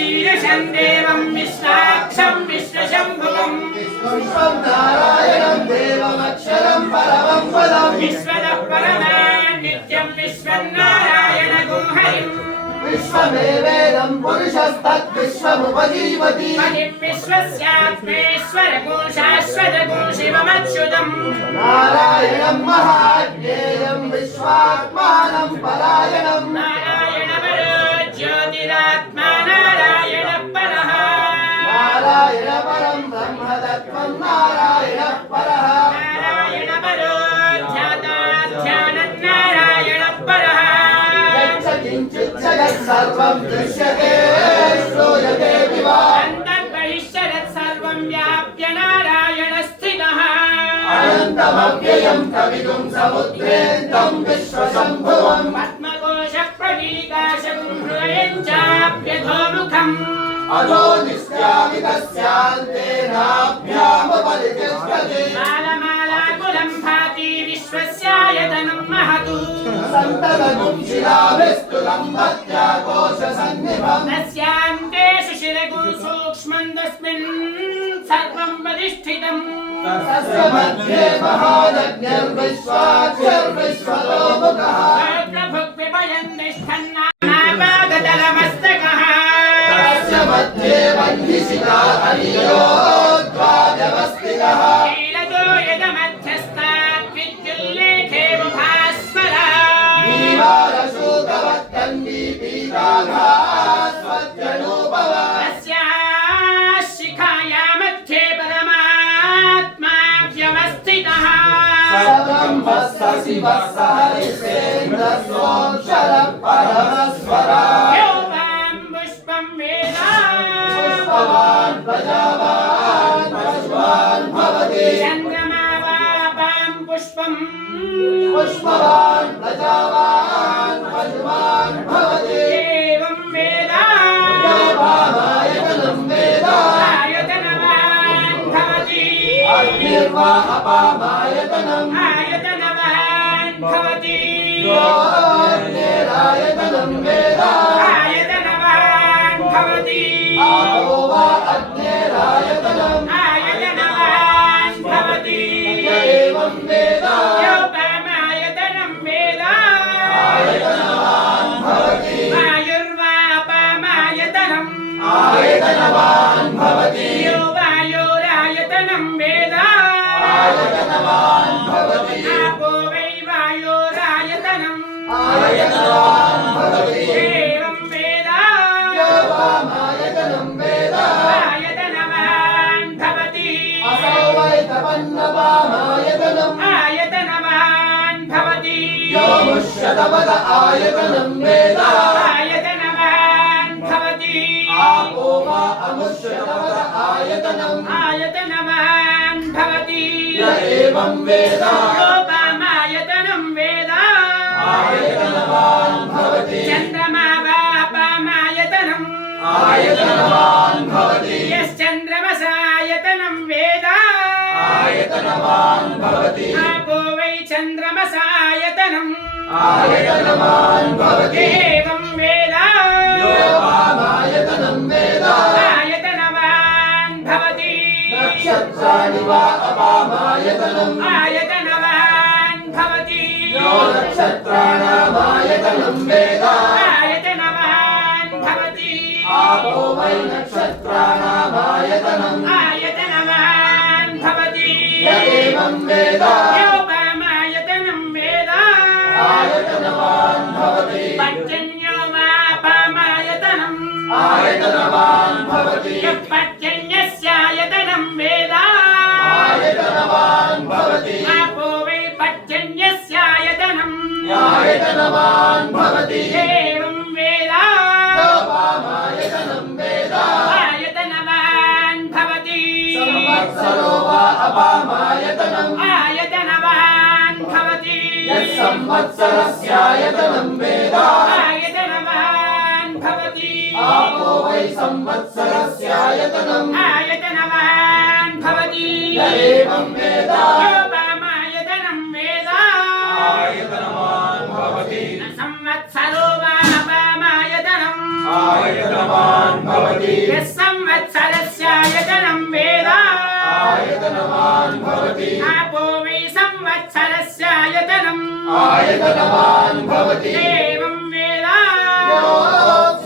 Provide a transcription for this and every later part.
शीर्षं देवं विश्वाक्षं विश्वशम्भुवम् विश्वं नारायणं देवमक्षरं परमं पदम् विश्वतः परमान् नित्यं विश्वन्नारायणगुं हरिम् विश्वमेवेदं पुरुषस्तद्विश्वमुपजीवति हरिं विश्वस्यात्मेश्वरगुं शाश्वतगुं शिवमच्युतम् नारायणं महाज्ञेयं विश्वात्मानं परायणं नारायणपरो ज्योतिरात्मा नारायणः परः नारायण परं ब्रह्मतत्त्वं नारायणः परः नारायणपरो ध्याताध्यानं नारायणः परः यच्च किञ्चित् जगत् सर्वं दृश्यते श्रूयते विवा अन्तर्बहिश्चरत् सर्वं व्याप्य नारायणस्थितः अनन्तमव्ययं कवितुं समुद्रेऽन्तं विश्वशम्भुवम् पद्मकोशप्रतीकाशगुं हृदयं चाप्यधोमुखम् अधो नित्यावितस्यान्तेनाभ्यामुपरितिष्ठति मालमालाकुलं भाति विश्वस्यायतनं महतु सन्ततगुं शिलाभिस्तुलं भक्त्याकोशसन्निभम् तस्यान्ते सुशिरगुं सूक्ष्मं तस्मिन् सर्वं प्रतिष्ठितम् तस्य मध्ये महायज्ञर्विश्वाक्षर्विश्वतोमुखः भोक्तृभुक्विभयन्निष्ठन्नापादतलमस्तकः तस्य मध्ये बन्धिशिखा अनियोद्वाव्यवस्थितः नीलतो यदमध्यस्तात् विद्युल्लेखे भास्वरा नीवारशोकवत्तन्वी पीताघास्वत्यनूपवा तस्याः शिखाया मध्ये परमात्मा व्यवस्थितः ब्रह्मः स शिवः स हरिसेन्द्रः सोऽक्षरः परमस्वरा योपां पुष्पं वेद पुष्पवान् प्रजावान् पशुवान् भवति चन्द्रमा वापां पुष्पं पुष्पवान् प्रजावान् पशुवान् भवति एवं वेद योपामायतनं वेद आयतनवान् भवति अग्निर्वा अपामायतनम् आयतनवान् भवति योऽग्निरायतनं वेद आयतनवान् भवति आपो वा अग्निरायतनम् आयतनवान् भवति य एवं वेद योपामायतनं वेद आयतनवान् भवति वायुर्वापामायतनम् आयतनवान् भवति यो वायोरायतनं वेद आयतनवान् भवति आपो वै वायोरायतनम् आयतनवान् भवति एवं वेद योपामायतनं वेद आयतनवान् भवति असौ वै तपन्नपामायतनम् आयतनवान् भवति यो मुष्यतपद आयतनं वेद आयतनवान् भवति आपो वा अमुष्यतपद आयतनम् आयतनवान् भवति य एवं वेद योपामायतनं वेद आयतनवान् भवति चन्द्रमा वापामायतनम् आयतनवान् भवति यश्चन्द्रमसायतनं वेद आयतनवान् भवति आपो वै चन्द्रमसायतनम् आयतनवान् भवति एवं वेद योपामायतनं वेद आयतनवान् भवति नक्षत्राणि वा अपामायतनम् आयतनवान् भवति यो नक्षत्राणामायतनं वेद आयतनवान् भवति आपो वै नक्षत्राणामायतनम् आयतनवान् भवति य एवं वेद योपामायतनं वेद आयतनवान् भवति पर्जन्यो वापामायतनम् आयतनवान् भवति यः पर्जन्यस्यायतनं वेद आयतनवान् भवति आपो वै पर्जन्यस्यायतनम् आयतनवान् भवति एवं वेद योपामायतनं वेद आयतनवान् भवति संवत्सरो वा अपामायतनम् आयतनवान् भवति यः संवत्सरस्यायतनं वेद आयतनवान् भवति आपो वै संवत्सरस्यायतनम् आयतनवान् भवति य एवं वेद योपामायतनं वेद आयतनवान् भवति संवत्सरो वापामायतनम् आयतनवान् भवति यः संवत्सरस्यायतनं वेद आयतनवान् भवति आपो वै संवत्सरस्यायतनम् आयतनवान् भवति एवं वेद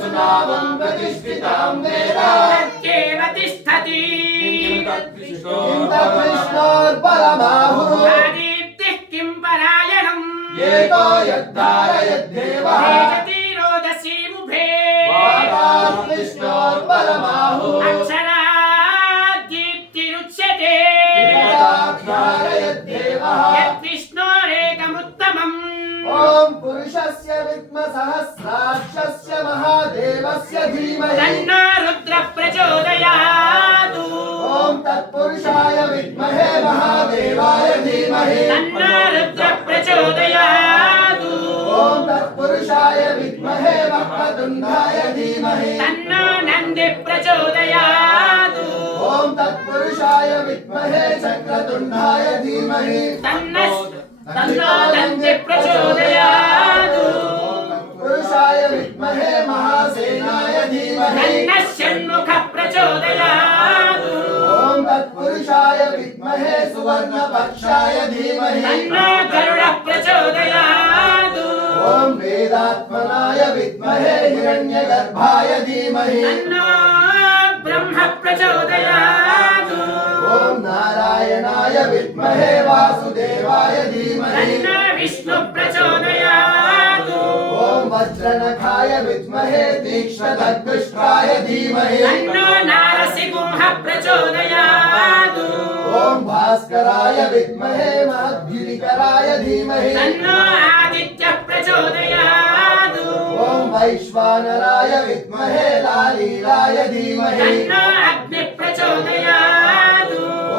सुनामं प्रतिष्ठितां वेद तत्येव तिष्ठति तत्कृष्णोर्परमाहुः आदीप्तिः किं परायणम् एको यद्धारयद्देवः तेजति रोदसी मुभे कृष्णोर्परमाहुः अक्षराद्दीप्तिरुच्यते धारयद्देवः यत्विष्णोरेकमुत्तमम् ॐ पुरुषस्य विद्मसहस्राक्षस्य महादेवस्य धीमहि तन्नो रुद्रः प्रचोदयात् ॐ तत्पुरुषाय विद्महे महादेवाय धीमहि तन्नो रुद्रः प्रचोदयात् ॐ तत्पुरुषाय विद्महे वक्रतुण्डाय धीमहि तन्नो नन्दिः प्रचोदयात् ॐ तत्पुरुषाय विद्महे चक्रतुण्डाय धीमहि तन्नो नन्दिः प्रचोदयात् पुरुषाय विद्महे महासेनाय धीमहि तन्नः षण्मुखः प्रचोदयात् ॐ तत्पुरुषाय विद्महे सुवर्णपक्षाय धीमहि तन्नो गरुडः प्रचोदयात् ॐ वेदात्मनाय विद्महे हिरण्यगर्भाय धीमहि तन्नो ब्रह्म प्रचोदयात् ॐ नारायणाय विद्महे वासुदेवाय धीमहि तन्नो विष्णुः प्रचोदयात् ॐ वज्रनखाय विद्महे तीक्ष्णदग्दृष्टाय धीमहि तन्नो नारसिंहः प्रचोदयात् ॐ भास्कराय विद्महे महद्गिरिकराय धीमहि तन्नो आदित्यः प्रचोदयात् ॐ वैश्वानराय विद्महे लालीलाय धीमहि तन्नो अग्निः प्रचोदयात्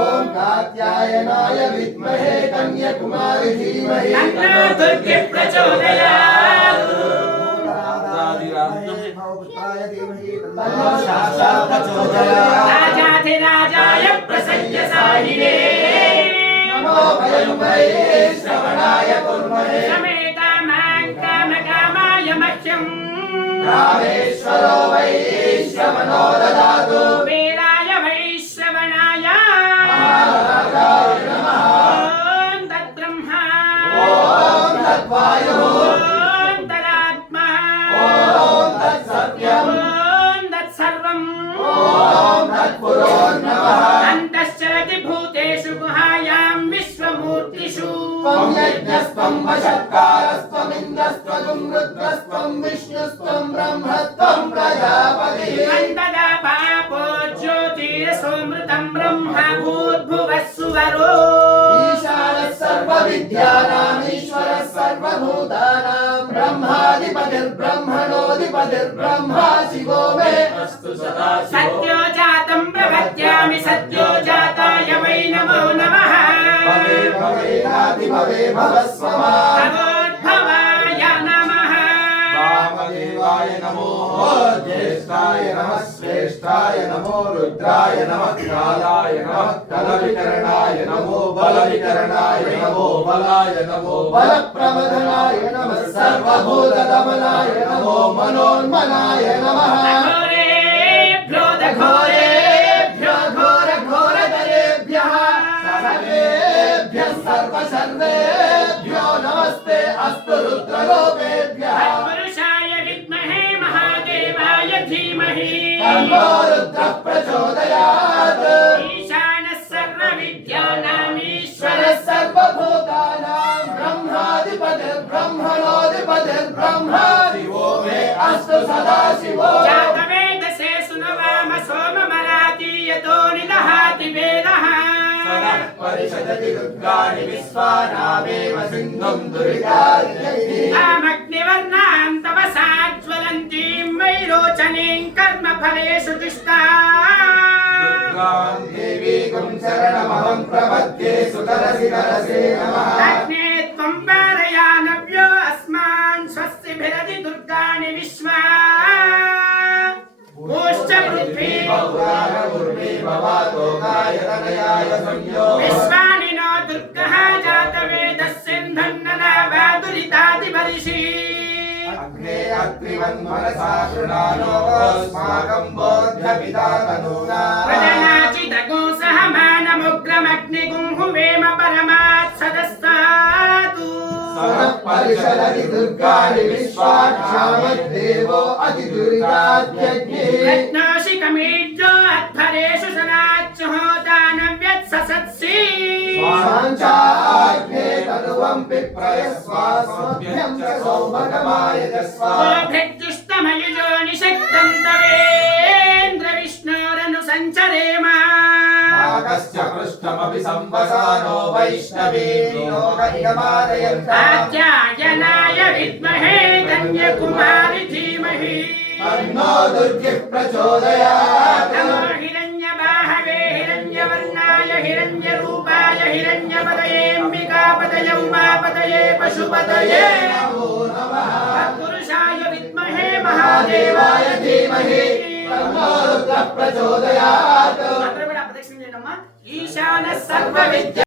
ॐ कात्यायनाय विद्महे कन्याकुमारि धीमहि तन्नो दुर्गे प्रचोदयात् तन्नो शासा प्रचोदयात् राजाधिराजाय प्रसय्यसायिने नमो वयम्भये श्रवणाय कुर्महे समेतामां कामकामाय मह्यम् रामेश्वरो वै श्रवणो ददातु वेदाय वैश्रवणाय महाराजाय नमः ॐ तद्ब्रह्मा ॐ तद्वायुः ॐ तदात्मा ॐ तत्सत्यम् ॐ तत्सर्वम् ॐ तत्पुरोर्नमः अन्तश्चरति भूतेषु गुहायां विश्वमूर्तिषु त्वं यज्ञस्त्वं वषट्कारस्त्वमिन्द्रस्त्वं रुद्रस्त्वं विष्णुस्त्वं ब्रह्मस्त्वं प्रजापतिः तदा पापो ज्योतिरसोमृतं ब्रह्मा भूर्भुवः सुवरो ईशानः सर्वविद्यानाम् ईश्वरः सर्वभूतानां ब्रह्माधिपतिर्ब्रह्मणोऽधिपतिर्ब्रह्मा शिवो मे अस्तु सदा सत्यो जातं प्रपद्यामि सत्यो जाताय वै नमो नमः भवे भवेनाधिभवे भवस्वमा भगवद्भवाय नमः वामदेवाय नमो ज्येष्ठाय नमः श्रेष्ठाय नमो रुद्राय नमः कालाय नमः कलविकरणाय नमो बलविकरणाय नमो बलाय नमो बलप्रमदनाय नमः सर्वभूतदमनाय नमो मनोन्मनाय नमः घोरेभ्यो दघोरेभ्यो घोरघोरतरेभ्यः सर्वेभ्यः सर्वसर्वेभ्यो नमस्ते अस्तु रुद्रलोकेभ्यः पुरुषाय विद्महे महादेवाय धीमहि तन्नो रुद्रः प्रचोदयात् ईशानः सर्वविद्यानाम् ईश्वरः ईश्वरः सर्वभूतानां ब्रह्माधिपतिर्ब्रह्मणोऽधिपतिर्ब्रह्मा शिवो मे अस्तु सदा शिवो जातवेदसे सुनवाम सोममरातीयतो निदहाति वेदः परिषदति दुर्गाणि विश्वानामेव सिन्धुं दुरितार्यैः तामग्निवर्णां तपसा ज्वलन्तीं वैरोचनीं कर्मफलेषु तिष्ठाम् देवीं शरणमहं प्रपद्ये सुतरसि तरसे नमः अग्ने त्वं पारयानव्यो अस्मान् स्वस्तिभिरधि दुर्गाणि विश्वा ऊश्च पृथ्वी विश्वानि नो दुर्गः जातवेदः सिन्धन्ननावा दुरितादिबलिषी अग्ने इमं मनसा कृणानोऽस्माकं बोध्यपिता तनूना प्रजनाचितगो सहमानमुग्रमग्निगुं हुवेम परमात् सदस्तातु सनः परिषदति दुर्गाणि विश्वाक्षामद्देवो अतिदुर्गात्यग्निः रत्नाशिकमीड्यो अध्वरेषु सनाच्युहोदानव्यत्ससत्सि स्वाञ्चाग्ने तनुवं विप्रयस्वास्मभ्यं च सौभगमायजस्वा गोभिर्जुष्टमयुजो निषक्तं तवेन्द्र विष्णोरनुसञ्चरेम नागस्य पृष्ठमपि संवसानो वैष्णवी कात्यायनाय विद्महे कन्याकुमारि धीमहि तन्नो दुर्गिः प्रचोदयात् नमो हिरण्यबाहवे हिरण्यवर्णाय हिरण्यरूपाय हिरण्यपदयेऽम्बिकापदये उमापदये पशुपतये नमो नमः तत्पुरुषाय विद्महे महादेवाय महादेवाय धीमहि तन्नो रुद्रः प्रचोदयात् प्रदक्षिण ईशानः सर्वविद्या